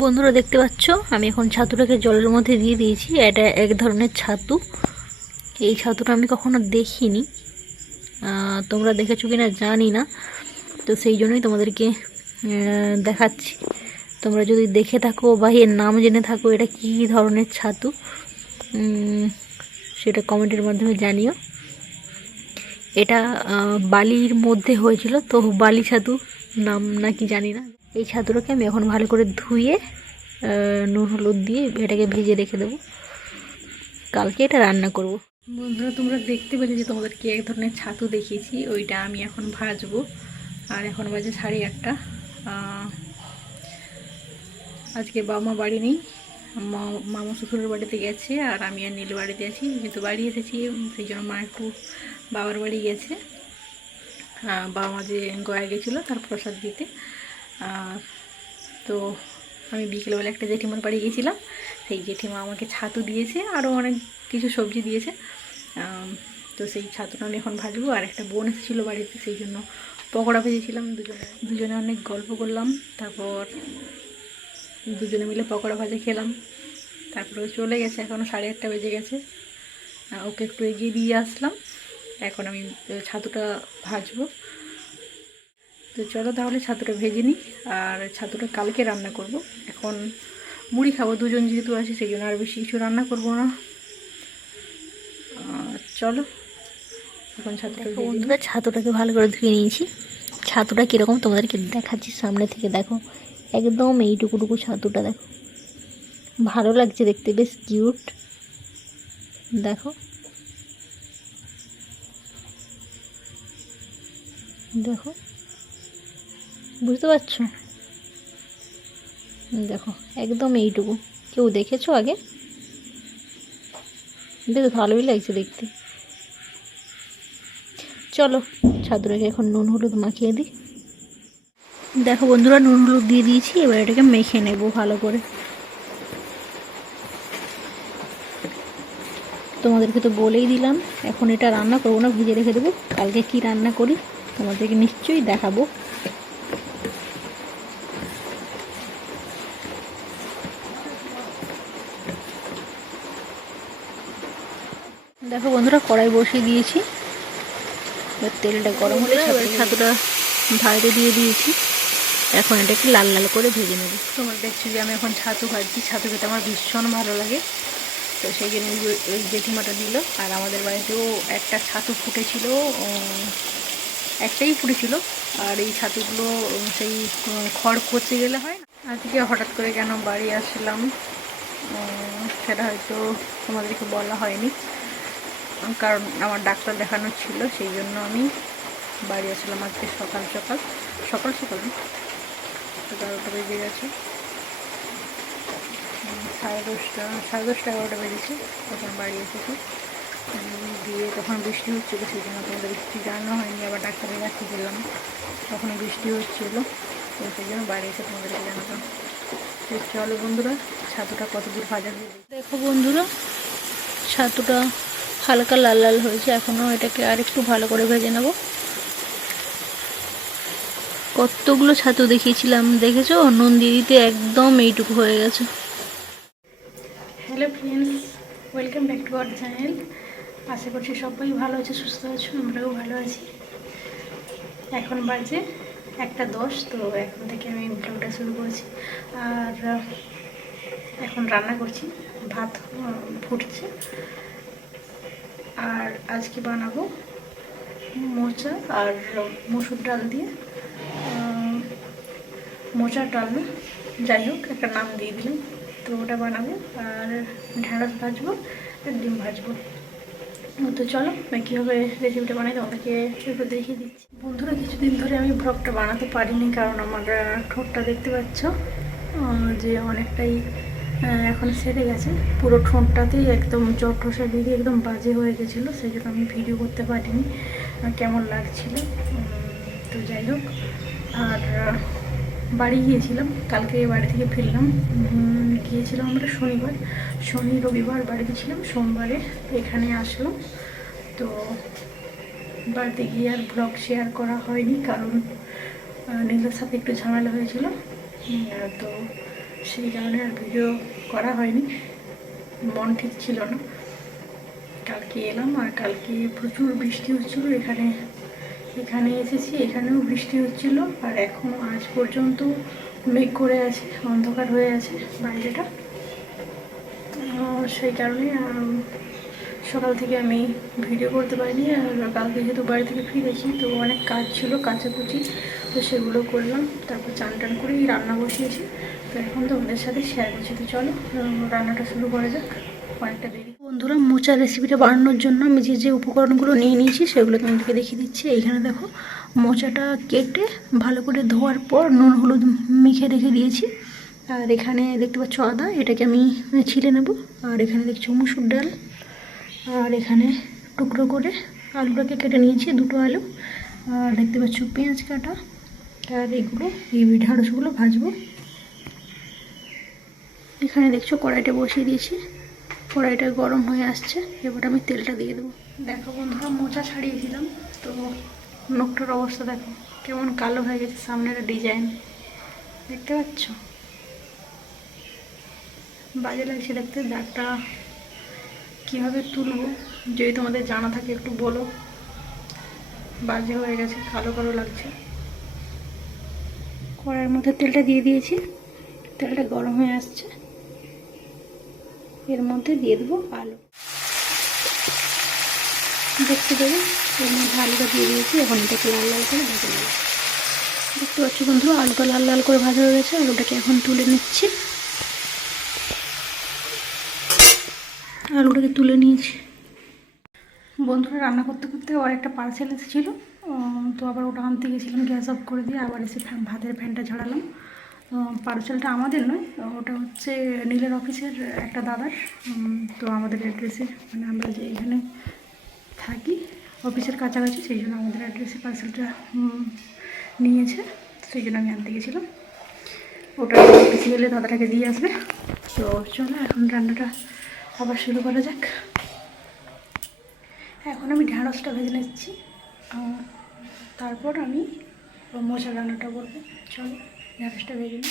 বন্ধুরা দেখতে পাচ্ছ, আমি এখন ছাতুটাকে জলের মধ্যে দিয়ে দিয়েছি। এটা এক ধরনের ছাতু। এই ছাতুটা আমি কখনো দেখিনি। তোমরা দেখেছ কিনা জানি না। তো সেই জন্যই তোমাদেরকে দেখাচ্ছি। তোমরা যদি দেখে থাকো বা এর নাম জেনে থাকো, এটা কী ধরনের ছাতু? সেটা কমেন্টের মাধ্যমে জানিও। এটা বালির মধ্যে হয়েছিল, তো বালি ছাতু নাম নাকি জানি না। এই ছাতুটাকে আমি এখন ভালো করে ধুয়ে নুন হলুদ দিয়ে এটাকে ভেজে রেখে দেবো। কালকে এটা রান্না করব। বন্ধুরা, তোমরা দেখতে পেলে যে তোমাদেরকে এক ধরনের ছাতু দেখিয়েছি, ওইটা আমি এখন ভাজবো। আর এখন বাজে সাড়ে আটটা। আজকে বাবা মা বাড়ি নেই মামা শ্বশুরের বাড়িতে গেছে, আর আমি আর নীল বাড়িতে আছি, যেহেতু বাড়ি এসেছি, সেই জন্য মা একটু বাবার বাড়ি গেছে। বাবা মা যে গয়া গেছিল তার প্রসাদ দিতে। তো আমি বিকেলবেলা একটা জেঠিমার বাড়ি গেছিলাম। সেই জেঠিমা আমাকে ছাতু দিয়েছে আরও অনেক কিছু সবজি দিয়েছে। তো সেই ছাতুটা আমি এখন ভাজবো। আর একটা বোন এসেছিল বাড়িতে, সেই জন্য পকোড়া ভেজেছিলাম। দুজনে দুজনে অনেক গল্প করলাম। তারপর দুজনে মিলে পকোড়া ভাজা খেলাম। তারপরে চলে গেছে এখনও সাড়ে আটটা বেজে গেছে। ওকে একটু এগিয়ে দিয়ে আসলাম। এখন আমি ছাতুটা ভাজবো। তো চলো তাহলে ছাতুটা ভেজে নিই আর ছাতুটা কালকে রান্না করব। এখন মুড়ি খাব দুজন যেহেতু আছে সেই জন্য আর বেশি কিছু রান্না করব না। চলো এখন ছাতুটা বন্ধুরা ছাতুটাকে ভালো করে ধুয়ে নিয়েছি। ছাতুটা কীরকম তোমাদেরকে দেখাচ্ছি সামনে থেকে দেখো। একদম এইটুকুটুকু ছাতুটা দেখো। ভালো লাগছে দেখতে বেশ কিউট দেখো। দেখো। বুঝতে পারছ? দেখো, একদম এইটুকু। কেউ দেখেছ আগে? বেশ ভালোই লাগছে দেখতে। চলো ছাত্রকে এখন নুন হলুদ মাখিয়ে দিই। দেখো বন্ধুরা, নুন হলুদ দিয়ে দিয়েছি, এবার এটাকে মেখে নেব ভালো করে। তোমাদেরকে তো বলেই দিলাম, এখন এটা রান্না করব না, ভেজে রেখে দেবো। কালকে কি রান্না করি? তোমাদেরকে নিশ্চয়ই দেখাবো। দেখো বন্ধুরা কড়াই বসিয়ে দিয়েছি। এবার তেলটা গরম হলে ছাতুটা ভাজতে দিয়ে দিয়েছি। এখন এটাকে লাল লাল করে ভেজে নেব। তোমরা দেখছ যে আমি এখন ছাতু ভাজছি। ছাতু খেতে আমার ভীষণ ভালো লাগে। তো সেই জন্য ওই জেঠিমাটা দিল। আর আমাদের বাড়িতেও একটা ছাতু ফুটেছিল একটাই ফুটেছিল আর এই ছাতুগুলো সেই খড় পচে গেলে হয় না। আজকে হঠাৎ করে কেন বাড়ি আসলাম সেটা হয়তো তোমাদেরকে বলা হয়নি। কারণ আমার ডাক্তার দেখানো ছিল, সেই জন্য আমি বাড়ি আসলাম আজকে সকাল সকাল। সকাল সকাল এগারোটা বেজে গেছে। সাড়ে দশটা সাড়ে দশটা এগারোটা বেজেছে তখন বাড়ি এসেছি। দিয়ে তখন বৃষ্টি হচ্ছিল সেই জন্য তোমাদের বৃষ্টি জানানো হয়নি আবার ডাক্তারের কাছে গেলাম তখন বৃষ্টি হচ্ছিল তো সেই জন্য বাড়ি এসে তোমাদেরকে জানালাম। তো চলো বন্ধুরা ছাতুটা কত দূর ভাজা হয়ে। দেখো বন্ধুরা ছাতুটা হালকা লাল লাল হয়েছে এখনও এটাকে আর একটু ভালো করে ভেজে নেব। কতগুলো ছাতু দেখিয়েছিলাম দেখেছ? নুন দিয়ে দিতে একদম এইটুকু হয়ে গেছে। Hello friends welcome back to our channel আশা করছি সবাই ভালো আছে, সুস্থ আছো, আমরাও ভালো আছি। এখন বাজে একটা দশ, তো এখন থেকে আমি ব্লগটা শুরু করেছি। আর এখন রান্না করছি, ভাত ফুটছে। আর আজকে বানাবো মোচা আর মসুর ডাল দিয়ে। মোচার ডাল না, যাই হোক, একটা নাম দিয়ে দিলাম। তো ওটা বানাবো আর ঢ্যাঁড়স ভাজবো আর ডিম ভাজবো। তো চলো, আমি কীভাবে রেসিপিটা বানাই তোমাদেরকে একটু দেখিয়ে দিচ্ছি। বন্ধুরা, কিছুদিন ধরে আমি ব্লগটা বানাতে পারিনি কারণ আমার ঠোঁটটা দেখতে পাচ্ছ? যে অনেকটাই এখন সেরে গেছে। পুরো ঠোঁটটাতেই একদম ঠোসা দিয়ে একদম বাজে হয়ে গেছিল, সেই জন্য আমি ভিডিও করতে পারিনি। কেমন লাগছিল? তো যাই হোক, আর বাড়ি গিয়েছিলাম, কালকে বাড়ি থেকে ফিরলাম। গিয়েছিলাম আমরা শনিবার। শনি, রবিবার বাড়িতে ছিলাম সোমবারে এখানে আসলাম। তো বাড়িতে গিয়ে আর ব্লগ শেয়ার করা হয়নি কারণ নীলের সাথে একটু ঝামেলা হয়েছিল। তো সেই কারণে আর ভিডিও করা হয়নি। মন ঠিক ছিল না। কালকে এলাম আর কালকে প্রচুর বৃষ্টি হচ্ছিল, এখানে এখানে এসেছি, এখানেও বৃষ্টি হচ্ছিল, আর এখনও আজ পর্যন্ত মেঘ করে আছে, অন্ধকার হয়ে আছে বাইরেটা। সেই কারণে সকাল থেকে আমি ভিডিও করতে পারিনি, আর কালকে যেহেতু বাড়ি থেকে ফিরেছি, তো অনেক কাজ ছিল, কাচাকুচি, তো সেগুলো করলাম, তারপর চান টান করেই রান্না বসিয়েছি। তো এখন তো তোমাদের সাথে শেয়ার করছি, তো চলো রান্নাটা শুরু করা যাক, অনেকটা দেরি বন্ধুরা, মোচার রেসিপিটা বানানোর জন্য আমি যে যে উপকরণগুলো নিয়ে নিয়েছি, সেগুলো তোমাদেরকে দেখিয়ে দিচ্ছি। এইখানে দেখো, মোচাটা কেটে ভালো করে ধোয়ার পর নুন, হলুদ মেখে রেখে দিয়েছি। আর এখানে দেখতে পাচ্ছ আদা, এটাকে আমি ছিলে নেব। আর এখানে দেখছ মুসুর ডাল। আর এখানে টুকরো করে আলুটাকে কেটে নিয়েছি, দুটো আলু। আর দেখতে পাচ্ছ পেঁয়াজ কাটা। আর এগুলো, এই ঢাঁড়সগুলো ভাজবো। এখানে দেখছ কড়াইটা বসিয়ে দিয়েছি। কড়াইটা গরম হয়ে আসছে, এবার আমি তেলটা দিয়ে দেবো। দেখো বন্ধুরা, মোচা ছাড়িয়েছিলাম তো নখটার অবস্থা দেখো, কেমন কালো হয়ে গেছে সামনের ডিজাইন। দেখতে পাচ্ছ? বাজে লাগছে দেখতে, দাগটা কীভাবে তুলবো, যদি তোমাদের জানা থাকে একটু বলো। বাজে হয়ে গেছে, কালো কালো লাগছে। কড়াইয়ের মধ্যে তেলটা দিয়ে দিয়েছি, তেলটা গরম হয়ে আসছে। এর মধ্যে দিয়ে দেবো আলু। দেখতে দেবো, এর মধ্যে আলুটা দিয়ে দিয়েছি, এখন এটাকে লাল লাল করে ভেজে নেব। দেখতে পাচ্ছ বন্ধু, আলুটা লাল লাল করে ভাজা হয়ে গেছে, আলুটাকে এখন তুলে নিচ্ছি। আলুটাকে তুলে নিয়েছি। বন্ধুরা, রান্না করতে করতে আবার একটা পার্সেল এসেছিল। তো আবার ওটা আনতে গেছিলাম গ্যাস অফ করে দিয়ে আবার এসে ভাতের ফ্যানটা ঝাড়ালাম। পার্সেলটা আমাদের নয় ওটা হচ্ছে নীলের অফিসের একটা দাদার। তো আমাদের অ্যাড্রেসে মানে আমরা যে এখানে থাকি, অফিসের কাছাকাছি, সেই জন্য আমাদের অ্যাড্রেসে পার্সেলটা নিয়েছে, সেই জন্য আমি আনতে গেছিলাম। ওটা অফিসে গেলে দাদাটাকে দিয়ে আসবে। তো চলো, এখন রান্নাটা আবার শুরু করা যাক। এখন আমি ঢ্যাঁড়সটা ভেজে নিচ্ছি। তারপর আমি মোচা রান্নাটা করব। চলো। ঢ্যাঁড়সটা হয়ে গেল।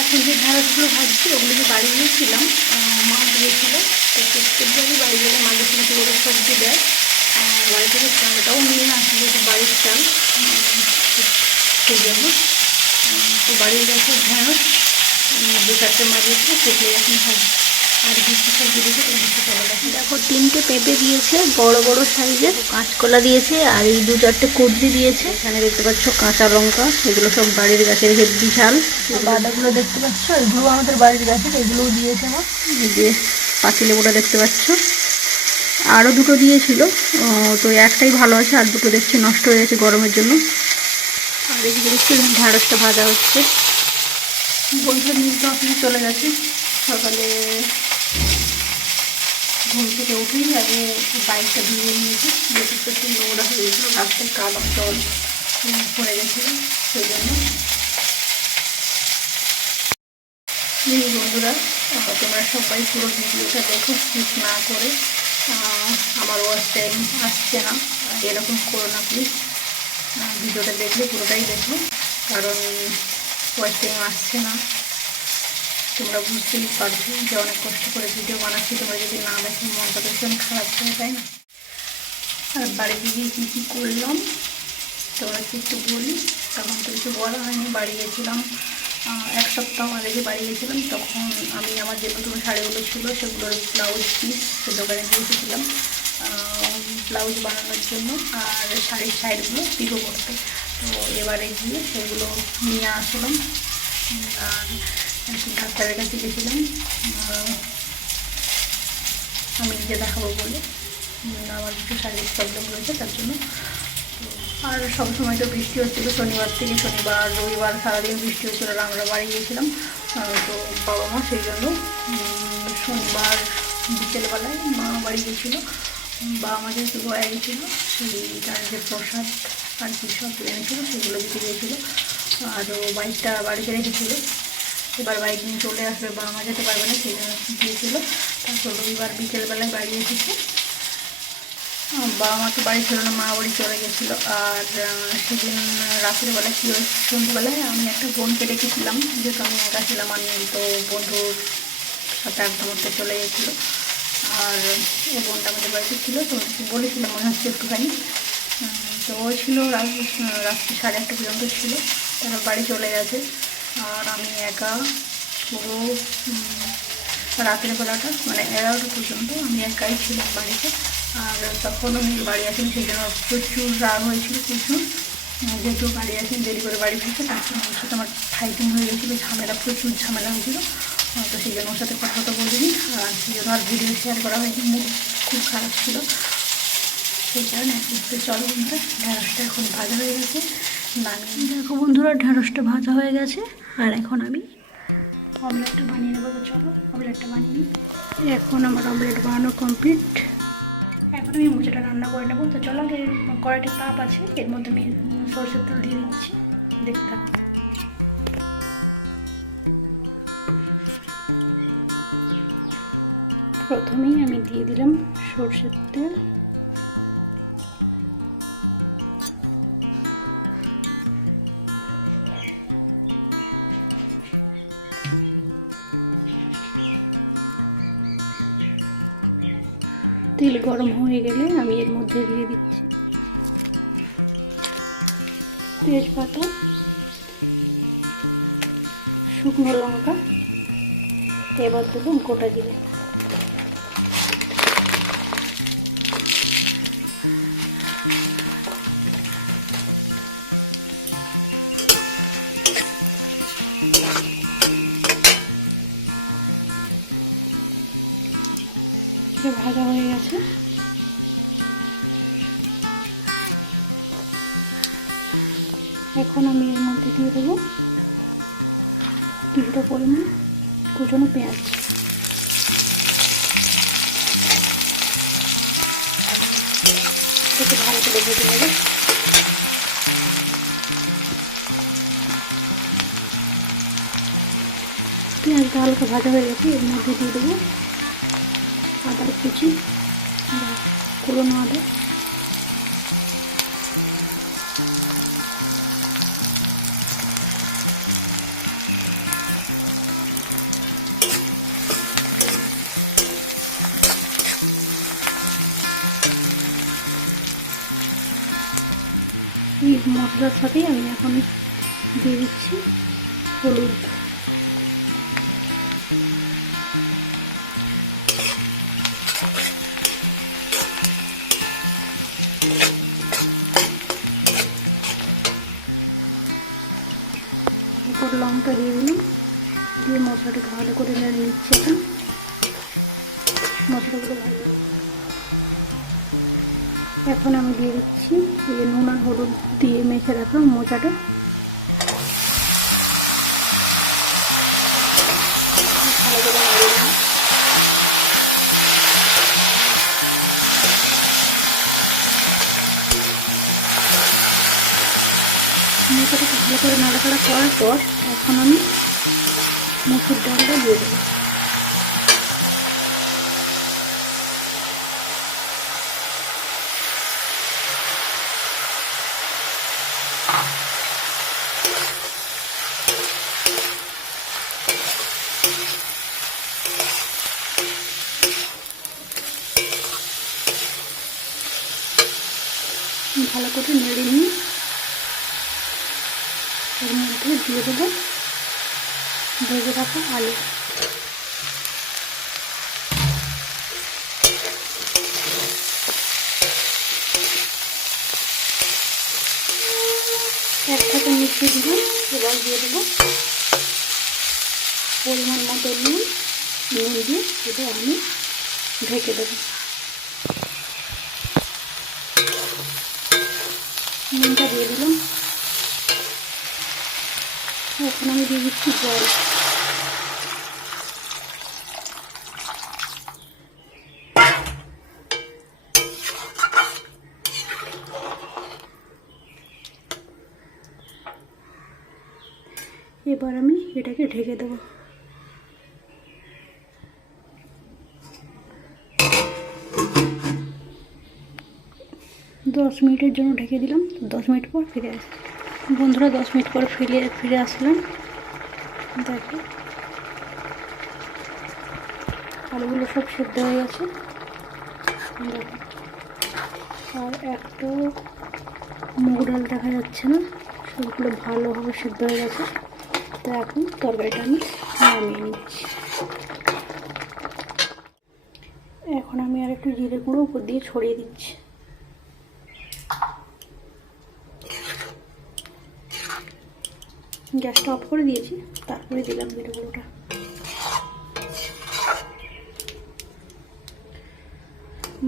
এখন যে ঢ্যাঁড়সগুলো ভাজছি, ওগুলো যে বাড়ি গিয়েছিলাম মা দিয়েছিল, তো প্রত্যেকবার আমি বাড়ি গেলে মাঝে সাথে করে সবজি দেয়। আর বাড়ি থেকে চালটাও নিয়ে আসি, যেহেতু বাড়ির চাল সেই জন্য। তো বাড়ির গাছের ঢেঁড়স দু চারটে দিয়েছিল সেগুলো এখন ভাজি আর দিয়েছে দেখো তিনটে পেঁপে দিয়েছে বড় বড় সাইজের। কাঁচকলা দিয়েছে আর এই দু চারটে কুর্দি দিয়েছে। এখানে দেখতে পাচ্ছ কাঁচা লঙ্কা এগুলো সব বাড়ির গাছের হেডি ঝাল। বাদাগুলো দেখতে পাচ্ছ? এগুলো আমাদের বাড়ির গাছের এগুলোও দিয়েছে আমার এই যে পাতি লেবুটা দেখতে পাচ্ছ। আরও দুটো দিয়েছিল। তো একটাই ভালো আছে আর দুটো দেখছি নষ্ট হয়ে গেছে গরমের জন্য। আর এদিকে দেখছি ঢ্যাঁড়সটা ভাজা হচ্ছে। বন্ধুরা নিজ অফিসে চলে গেছে। সকালে ঘুম থেকে উঠেই আগে বাইকটা ধুয়ে নিয়েছি। যেহেতু প্রচুর নোংরা হয়ে গেছিল, রাস্তায় কালো জল পড়ে গেছিল সেই জন্য প্লিজ বন্ধুরা তোমরা সবাই পুরো ভিডিওটা দেখো স্কিপ না করে। আমার ওয়াচ টাইম আসছে না এরকম করো না প্লিজ ভিডিওটা দেখলে পুরোটাই দেখো, কারণ ওয়াচ টাইম আসছে না। তোমরা বুঝতেই পারছ যে অনেক কষ্ট করে ভিডিও বানাচ্ছি, তোমরা যদি না দেখো মনটা ভীষণ খারাপ হয়ে তাই না। আর বাড়িতে গিয়ে কী কী করলাম, তোমরা একটু বলি? তখন তো কিছু বলা হয়নি বাড়ি গেছিলাম এক সপ্তাহ আগে যে বাড়ি গেছিলাম তখন আমি আমার যে নতুন শাড়িগুলো ছিল, সেগুলোর ব্লাউজ পিস সে দোকানে দিয়ে এসেছিলাম। ব্লাউজ বানানোর জন্য আর শাড়ির সাইডগুলো পিকো করতে। তো এবারে গিয়ে সেগুলো নিয়ে আসলাম। আর ডাক্তারের কাছে গেছিলাম। আমি নিজে দেখাবো বলে। আমার একটু শারীরিক প্রবলেম রয়েছে, তার জন্য। আর সব সময় তো বৃষ্টি হচ্ছিল, শনিবার থেকে শনিবার, রবিবার সারাদিন বৃষ্টি হচ্ছিল, আর আমরা বাড়ি গিয়েছিলাম। তো বাবা মা সেই জন্য শনিবার বিকেলবেলায় মা বাড়ি গিয়েছিল। মা যেহেতু গয়া গেছিল সেই তার যে প্রসাদ আর কি সব এনেছিলো, সেগুলো দিতে গিয়েছিল। আর ও বাইকটা বাড়িতে রেখেছিলো। এবার বাইক নিয়ে চলে আসবে বাবা মা যেতে পারবে না, সেই জন্য দিয়েছিলো তারপর রবিবার বিকেলবেলায় বাড়ি এসেছে। বাবা মা তো বাড়ি ছিল না, মা বাড়ি চলে গেছিল। আর সেদিন রাত্রিবেলা কি হয়েছে, সন্ধ্যেবেলায় আমি একটা বোনকে ডেকেছিলাম যেহেতু আমি একা ছিলাম আমি তো বন্ধুর সাথে মারতে চলে গেছিল। আর ও বোনটা আমাদের বাড়িতে ছিল, তো বলেছিলাম মনে হচ্ছে একটুখানি। তো ও ছিল রাত, রাত্রি সাড়ে আটটা পর্যন্ত ছিল, তারপর বাড়ি চলে গেছে। আর আমি একা পুরো রাতের বেলাটা মানে এগারোটা পর্যন্ত আমি একাই ছিলাম বাড়িতে। আর তখন আমি বাড়ি আসেন, সেই জন্য প্রচুর রাগ হয়েছিল, প্রচুর। যেহেতু বাড়ি আসেন, দেরি করে বাড়ি ফিরছে, তার জন্য ওর সাথে আমার ফাইটিং হয়ে গেছিল ঝামেলা, প্রচুর ঝামেলা হয়েছিল। তো সেই জন্য ওর সাথে কথা কথা বলিনি, আর সেই জন্য আর ভিডিও শেয়ার করা হয়নি মুড খুব খারাপ ছিল। সেই কারণে চলো কিন্তু ঢ্যাঁড়সটা এখন ভাজা হয়ে গেছে। দেখো বন্ধুরা ঢ্যাঁড়সটা ভাজা হয়ে গেছে। আর এখন আমি অমলেটটা বানিয়ে নেব চলো অমলেটটা বানিয়ে নিই। এখন আমার অমলেট বানানো কমপ্লিট এখন আমি মোচাটা রান্না করে নেব, তো চলো আগে কড়াইতে তাপ আছে, এর মধ্যে আমি সরষের তেল দিয়ে দিচ্ছি, দেখতে থাকো। প্রথমেই আমি দিয়ে দিলাম সরষের তেল। তেল গরম হয়ে গেলে আমি এর মধ্যে দিয়ে দিচ্ছি। তেজপাতা, শুকনো লঙ্কা, এবার দেবো গোটা জিরে। এটা ভাজা হয়ে গেছে। এখন আমি এর মধ্যে দিয়ে দেবো কিছুটা পরিমাণ কুচনো পেঁয়াজ। একটু ভালো করে ভেজে নেবে। পেঁয়াজটা হালকা ভাজা হয়ে গেছে, এর মধ্যে দিয়ে দেবো আদার কুচি বা পুরোনো আদা। এই মশলার সাথেই আমি এখন দিয়ে দিচ্ছি হলুদ। এরপর লঙ্কা দিয়ে দিলাম। দিয়ে মশলাটাকে ভালো করে নিয়ে নিচ্ছি এখন। মশলাগুলো ভালো এখন আমি দিয়ে দিচ্ছি এই নুন আর হলুদ দিয়ে মেখে রাখলাম মোচাটা ভালো করে নেড়ে নিই। মোচাটাকে ভালো করে নাড়াচাড়া করার পর এখন আমি মুসুর ডালটা দিয়ে দেবো ভালো করে নেড়ে নিই এর মধ্যে দিয়ে দেবো। ভেজে রাখা আলু। একসাথে মিশিয়ে দিলাম এবার দিয়ে দেবো পরিমাণ মতো নুন। নুন দিয়ে আমি ঢেকে দেবো নুনটা দিয়ে দিলাম এখন আমি দিয়ে দিচ্ছি এবার আমি এটাকে ঢেকে দেবো। দশ মিনিটের জন্য ঢেকে দিলাম। দশ মিনিট পর ফিরে আসি। বন্ধুরা, দশ মিনিট পর ফিরে ফিরে আসলাম। দেখো। আলুগুলো সব সেদ্ধ হয়ে গেছে। আর একটা মুগ ডাল দেখা যাচ্ছে না সবগুলো ভালোভাবে সেদ্ধ হয়ে গেছে। তো এখন তরকারিটা আমি নামিয়ে নিচ্ছি। এখন আমি আর একটু জিরে গুঁড়ো উপর দিয়ে ছড়িয়ে দিচ্ছি। গ্যাসটা অফ করে দিয়েছি, তারপরে দিলাম জিরে গুঁড়োটা।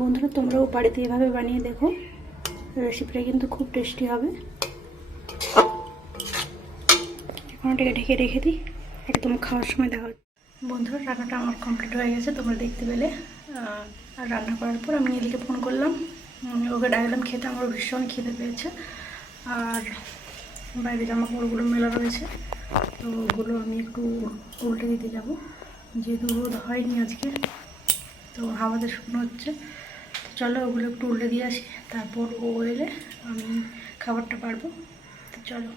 বন্ধুরা, তোমরাও বাড়িতে এভাবে বানিয়ে দেখো, রেসিপিটা কিন্তু খুব টেস্টি হবে। এখন এটাকে ঢেকে রেখে দিই, একদম খাওয়ার সময় দেখা বন্ধুরা, রান্নাটা আমার কমপ্লিট হয়ে গেছে, তোমরা দেখতে পেলে। আর রান্না করার পর আমি নীলকে ফোন করলাম ওকে ডাকলাম, খেতে আমার ভীষণ খেতে পেয়েছে। আর বাইরে জামা কাপড়গুলো মেলা রয়েছে। তো ওগুলো আমি একটু উল্টে দিতে যাব। যেহেতু রোদ হয়নি আজকে, তো হাওয়াতে শুকনো হচ্ছে। তো চলো ওগুলো একটু উল্টে দিয়ে আসি, তারপর ও এলে আমি খাবারটা পারব। তো চলো।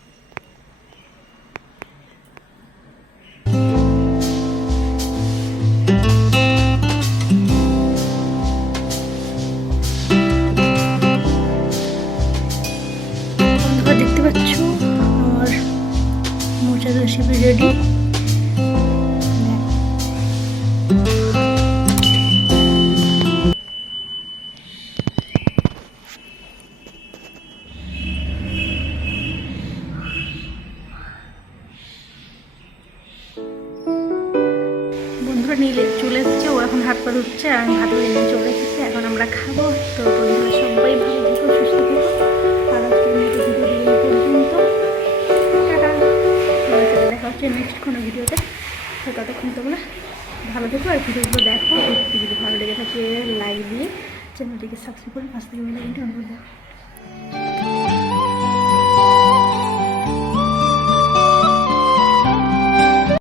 বন্ধুরা নিলে চলে এসেছে, ও এখন হাত পা ধুচ্ছে, আর হাত পা নিয়ে চলে এসেছি। এখন আমরা খাব। তো বন্ধুরা সবাই ভালো থেকো, সুস্থ থেকো। আর দেখা হচ্ছে নেক্সট কোনো ভিডিওতে। তো ততক্ষণ তোমরা ভালো থেকো আর ভিডিওগুলো দেখো। যদি ভালো লেগে থাকে লাইক দিয়ে চ্যানেলটিকে সাবস্ক্রাইব করে পাশ থেকে বেল করে দাও